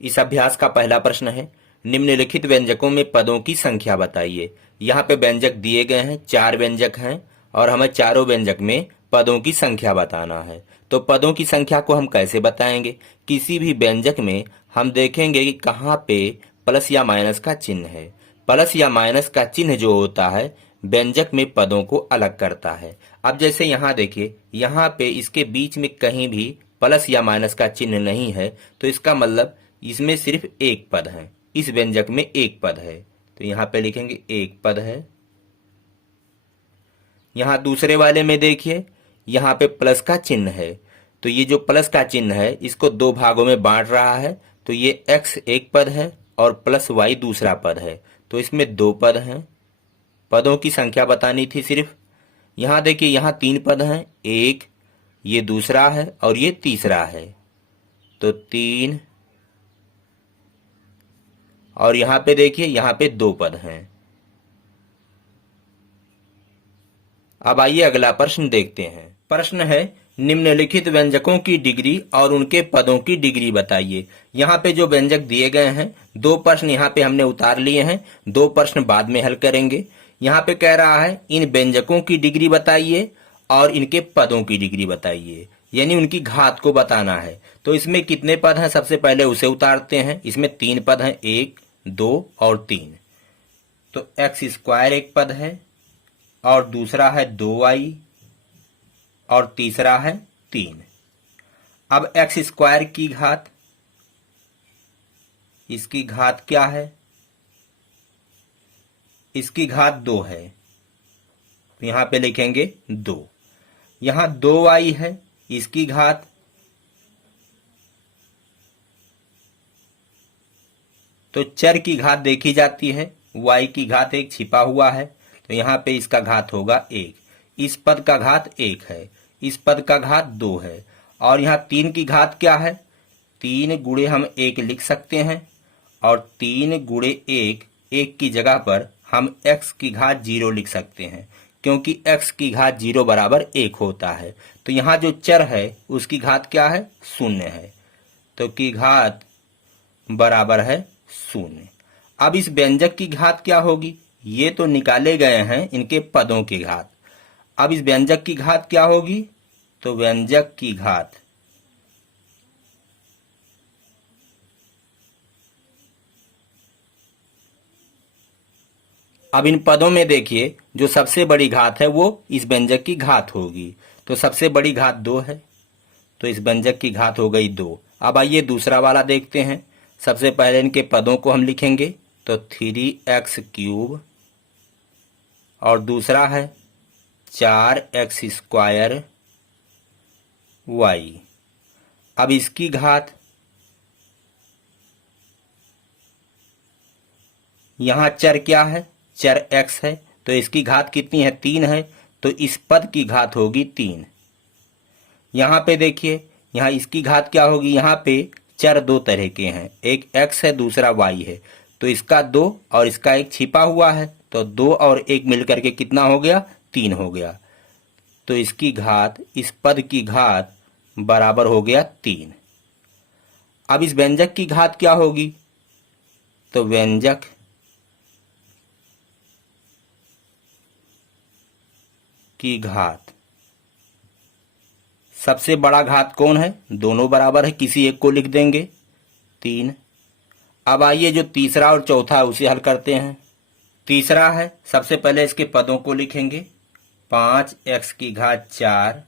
इस अभ्यास का पहला प्रश्न है, निम्नलिखित व्यंजकों में पदों की संख्या बताइए। यहाँ पे व्यंजक दिए गए हैं, 4 व्यंजक हैं और हमें चारों व्यंजक में पदों की संख्या बताना है। तो पदों की संख्या को हम कैसे बताएंगे? किसी भी व्यंजक में हम देखेंगे कि कहाँ पे प्लस या माइनस का चिन्ह है। प्लस या माइनस का चिन्ह जो होता है व्यंजक में पदों को अलग करता है। अब जैसे यहाँ देखिए, यहाँ पे इसके बीच में कहीं भी प्लस या माइनस का चिन्ह नहीं है, तो इसका मतलब इसमें सिर्फ एक पद है, इस व्यंजक में एक पद है, तो यहाँ पे लिखेंगे एक पद है। यहाँ दूसरे वाले में देखिए, यहाँ पे प्लस का चिन्ह है, तो ये जो प्लस का चिन्ह है इसको दो भागों में बांट रहा है, तो ये x एक पद है और प्लस y दूसरा पद है, तो इसमें दो पद हैं। पदों की संख्या बतानी थी सिर्फ। यहाँ देखिए, यहाँ 3 पद हैं, एक ये दूसरा है और ये तीसरा है, तो 3। और यहाँ पे देखिए, यहाँ पे 2 पद हैं। अब आइए अगला प्रश्न देखते हैं। प्रश्न है, निम्नलिखित व्यंजकों की डिग्री और उनके पदों की डिग्री बताइए। यहाँ पे जो व्यंजक दिए गए हैं, 2 प्रश्न यहाँ पे हमने उतार लिए हैं, 2 प्रश्न बाद में हल करेंगे। यहाँ पे कह रहा है इन व्यंजकों की डिग्री बताइए और इनके पदों की डिग्री बताइए, यानी उनकी घात को बताना है। तो इसमें कितने पद हैं, सबसे पहले उसे उतारते हैं। इसमें 3 पद हैं, 1 2 और 3, तो एक्स स्क्वायर एक पद है और दूसरा है 2y और तीसरा है 3। अब एक्स स्क्वायर की घात, इसकी घात क्या है? इसकी घात 2 है, तो यहां पे लिखेंगे 2। यहां 2y है, इसकी घात, तो चर की घात देखी जाती है, y की घात 1 छिपा हुआ है, तो यहां पे इसका घात होगा 1। इस पद का घात 1 है, इस पद का घात 2 है। और यहाँ 3 की घात क्या है? 3 गुणे हम 1 लिख सकते हैं, और 3 गुणे 1, 1 की जगह पर हम x की घात 0 लिख सकते हैं, क्योंकि x की घात 0 बराबर 1 होता है। तो यहाँ जो चर है उसकी घात क्या है? 0 है, तो की घात बराबर है 0। अब इस व्यंजक की घात क्या होगी? ये तो निकाले गए हैं इनके पदों की घात। अब इस व्यंजक की घात क्या होगी? तो व्यंजक की घात अब इन पदों में देखिए, जो सबसे बड़ी घात है वो इस व्यंजक की घात होगी, तो सबसे बड़ी घात 2 है, तो इस व्यंजक की घात हो गई 2। अब आइए दूसरा वाला देखते हैं। सबसे पहले इनके पदों को हम लिखेंगे, तो 3x³ और दूसरा है 4x² y। अब इसकी घात, यहां चर क्या है? चर x है, तो इसकी घात कितनी है? 3 है, तो इस पद की घात होगी 3। यहां पे देखिए, यहां इसकी घात क्या होगी? यहां पे चर 2 तरह के हैं, एक x है दूसरा y है, तो इसका 2 और इसका 1 छिपा हुआ है, तो 2 और 1 मिलकर के कितना हो गया? 3 हो गया, तो इसकी घात, इस पद की घात बराबर हो गया 3। अब इस व्यंजक की घात क्या होगी? तो व्यंजक की घात, सबसे बड़ा घात कौन है? दोनों बराबर है, किसी एक को लिख देंगे, 3। अब आइए जो तीसरा और चौथा है उसे हल करते हैं। तीसरा है, सबसे पहले इसके पदों को लिखेंगे, 5x⁴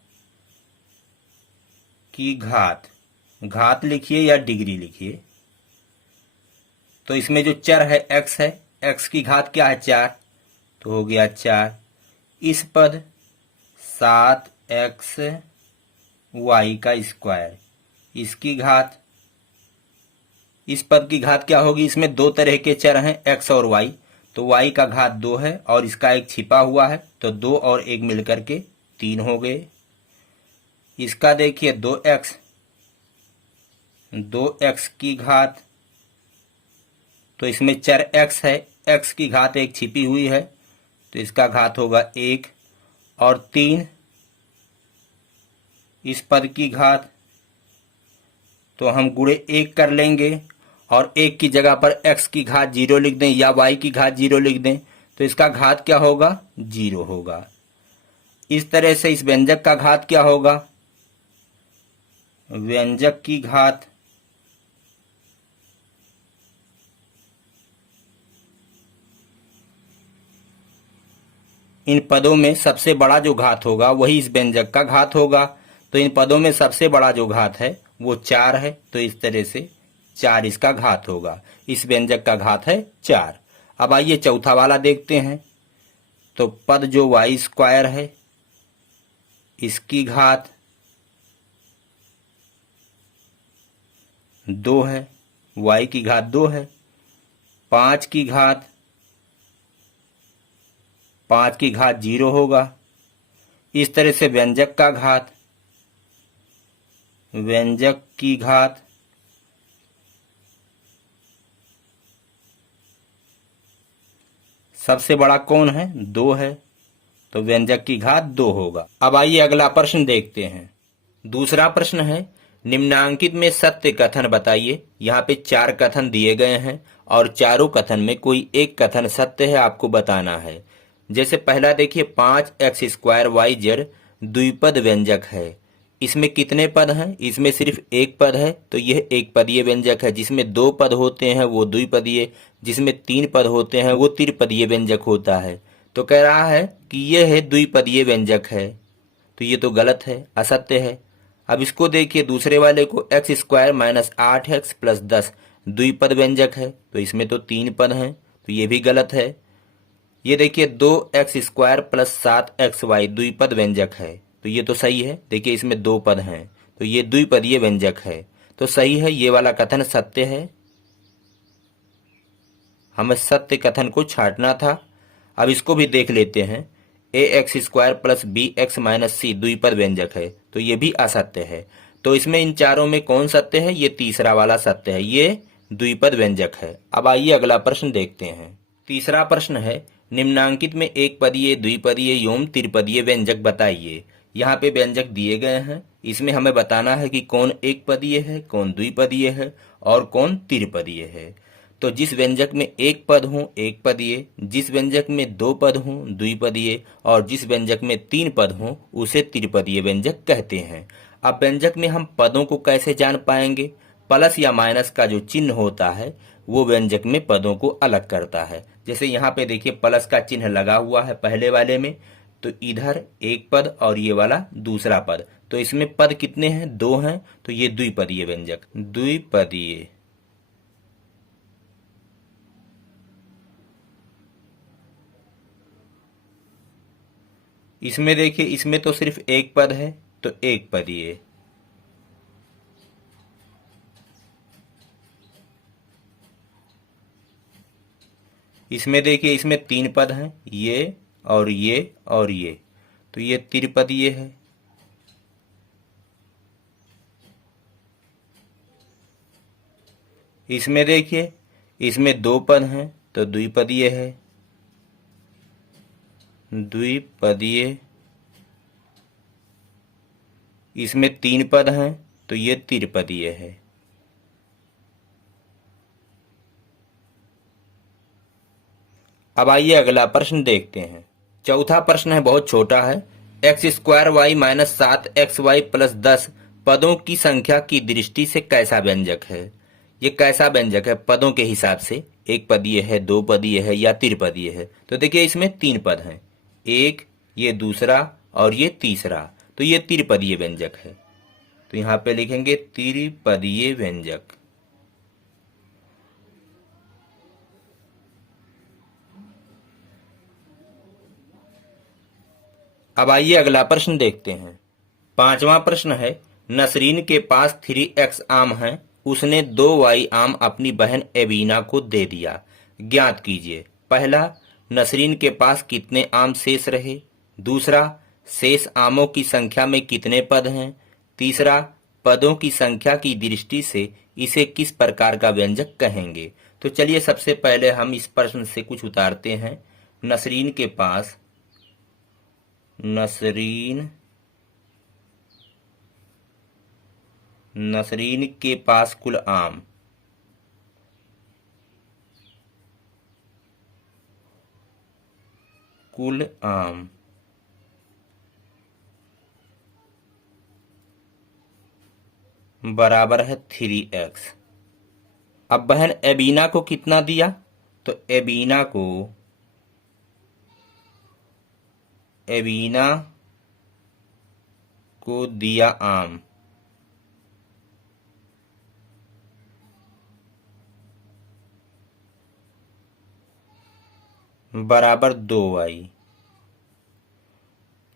की घात, घात लिखिए या डिग्री लिखिए, तो इसमें जो चर है x है, x की घात क्या है? 4, तो हो गया 4। इस पद 7xy², इसकी घात, इस पद की घात क्या होगी? इसमें 2 तरह के चर हैं, x और y, तो y का घात 2 है और इसका 1 छिपा हुआ है, तो 2 और 1 मिलकर के 3 हो गए। इसका देखिए 2x, 2x की घात, तो इसमें चर x है, x की घात 1 छिपी हुई है, तो इसका घात होगा 1 और 3। इस पद की घात, तो हम गुणे 1 कर लेंगे और एक की जगह पर x की घात 0 लिख दें या y की घात 0 लिख दें तो इसका घात क्या होगा? 0 होगा। इस तरह से इस व्यंजक का घात क्या होगा? व्यंजक की घात इन पदों में सबसे बड़ा जो घात होगा वही इस व्यंजक का घात होगा। तो इन पदों में सबसे बड़ा जो घात है वो 4 है, तो इस तरह से 4 इसका घात होगा। इस व्यंजक का घात है 4। अब आइए चौथा वाला देखते हैं। तो पद जो वाई स्क्वायर है इसकी घात 2 है, y की घात 2 है। 5 की घात 0 होगा। इस तरह से व्यंजक की घात सबसे बड़ा कौन है? 2 है, तो व्यंजक की घात 2 होगा। अब आइए अगला प्रश्न देखते हैं। दूसरा प्रश्न है, निम्नांकित में सत्य कथन बताइए। यहाँ पे 4 कथन दिए गए हैं और चारों कथन में कोई एक कथन सत्य है, आपको बताना है। जैसे पहला देखिए, 5x² yz द्विपद व्यंजक है। इसमें कितने पद हैं? इसमें सिर्फ एक पद है, तो यह एक पदीय व्यंजक है। जिसमें 2 पद होते हैं वो द्विपदीय, जिसमें 3 पद होते हैं वो त्रिपदीय व्यंजक होता है। तो कह रहा है कि यह है द्विपदीय व्यंजक है, तो ये तो गलत है, असत्य है। अब इसको देखिए दूसरे वाले को, x² - 8x + 10 द्विपद व्यंजक है, तो इसमें तो 3 पद हैं, तो ये भी गलत है। ये देखिए 2x² + 7xy द्विपद व्यंजक है, तो ये तो सही है। देखिए इसमें 2 पद हैं, तो ये द्विपदीय व्यंजक है, तो सही है, ये वाला कथन सत्य है। हमें सत्य कथन को छांटना था। अब इसको भी देख लेते हैं। ax² + bx - c द्विपद व्यंजक है, तो ये भी असत्य है। तो इसमें इन चारों में कौन सत्य है? ये तीसरा वाला सत्य है, ये द्विपद व्यंजक है। अब आइए अगला प्रश्न देखते हैं। तीसरा प्रश्न है, निम्नांकित में एक पदीय, द्विपदीय एवं त्रिपदीय व्यंजक बताइए। यहाँ पे व्यंजक दिए गए हैं, इसमें हमें बताना है कि कौन एक पदीय है, कौन द्विपदीय है और कौन त्रिपदीय है। तो जिस व्यंजक में एक पद हो एक पदीय, जिस व्यंजक में 2 पद हो द्विपदीय और जिस व्यंजक में 3 पद हो उसे त्रिपदीय व्यंजक कहते हैं। अब व्यंजक में हम पदों को कैसे जान पाएंगे? प्लस या माइनस का जो चिन्ह होता है वो व्यंजक में पदों को अलग करता है। जैसे यहाँ पे देखिए प्लस का चिन्ह लगा हुआ है पहले वाले में, तो इधर एक पद और ये वाला दूसरा पद, तो इसमें पद कितने हैं? 2 हैं, तो ये द्विपदीय व्यंजक, द्विपदीय। इसमें देखिए इसमें तो सिर्फ एक पद है, तो एक पदीय। इसमें देखिए इसमें 3 पद हैं, ये और ये और ये, तो ये त्रिपदीय है। इसमें देखिए इसमें 2 पद हैं, तो द्विपदीय है, द्विपदीय। इसमें 3 पद हैं, तो ये त्रिपदीय है। अब आइए अगला प्रश्न देखते हैं। चौथा प्रश्न है, बहुत छोटा है। x² y - 7xy + 10 पदों की संख्या की दृष्टि से कैसा व्यंजक है? ये कैसा व्यंजक है पदों के हिसाब से? एक पदीय है, 2 पदीय है या त्रिपदीय है? तो देखिए इसमें 3 पद हैं, एक, ये दूसरा और ये तीसरा, तो ये त्रिपदीय व्यंजक है। तो यहाँ पे लिखेंगे त्रिपदीय व्यंजक। अब आइए अगला प्रश्न देखते हैं। पांचवा प्रश्न है, नसरीन के पास 3x आम है, उसने 2y आम अपनी बहन एबीना को दे दिया, ज्ञात कीजिए। पहला, नसरीन के पास कितने आम शेष रहे। दूसरा, शेष आमों की संख्या में कितने पद हैं। तीसरा, पदों की संख्या की दृष्टि से इसे किस प्रकार का व्यंजक कहेंगे। तो चलिए सबसे पहले हम इस प्रश्न से कुछ उतारते हैं। नसरीन के पास, नसरीन के पास कुल आम, कुल आम बराबर है 3x। अब बहन एबीना को कितना दिया, तो एबीना को दिया आम बराबर 2y।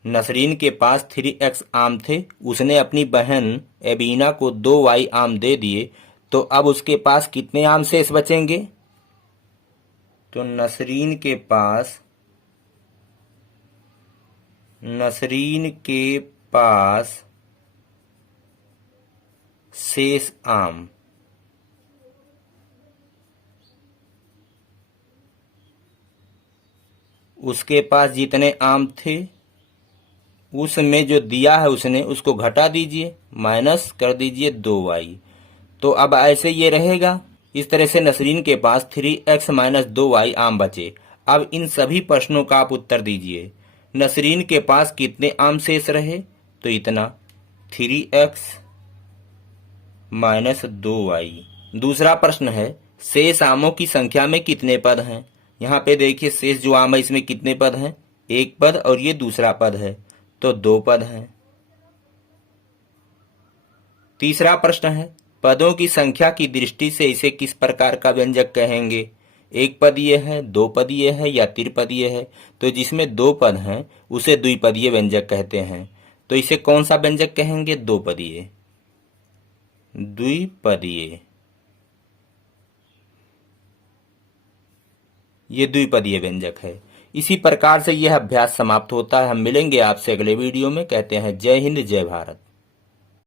नसरीन के पास 3x आम थे, उसने अपनी बहन एबीना को 2y आम दे दिए, तो अब उसके पास कितने आम शेष बचेंगे, तो नसरीन के पास शेष आम उसके पास जितने आम थे उसमें जो दिया है उसने उसको घटा दीजिए, माइनस कर दीजिए 2y। तो अब ऐसे ये रहेगा। इस तरह से नसरीन के पास 3x माइनस 2y आम बचे। अब इन सभी प्रश्नों का आप उत्तर दीजिए। नसरीन के पास कितने आम शेष रहे, तो इतना 3x माइनस 2y। दूसरा प्रश्न है शेष आमों की संख्या में कितने पद हैं। यहाँ पे देखिए शेष जो आम है इसमें कितने पद हैं, एक पद और ये दूसरा पद है, तो 2 पद हैं। तीसरा प्रश्न है पदों की संख्या की दृष्टि से इसे किस प्रकार का व्यंजक कहेंगे, एक पदीय है, 2 पदीय है या त्रिपदीय है। तो जिसमें 2 पद हैं उसे द्विपदीय व्यंजक कहते हैं। तो इसे कौन सा व्यंजक कहेंगे, 2 पदीय, द्विपदीय। ये द्विपदीय व्यंजक है। इसी प्रकार से यह अभ्यास समाप्त होता है। हम मिलेंगे आपसे अगले वीडियो में। कहते हैं जय हिंद, जय भारत।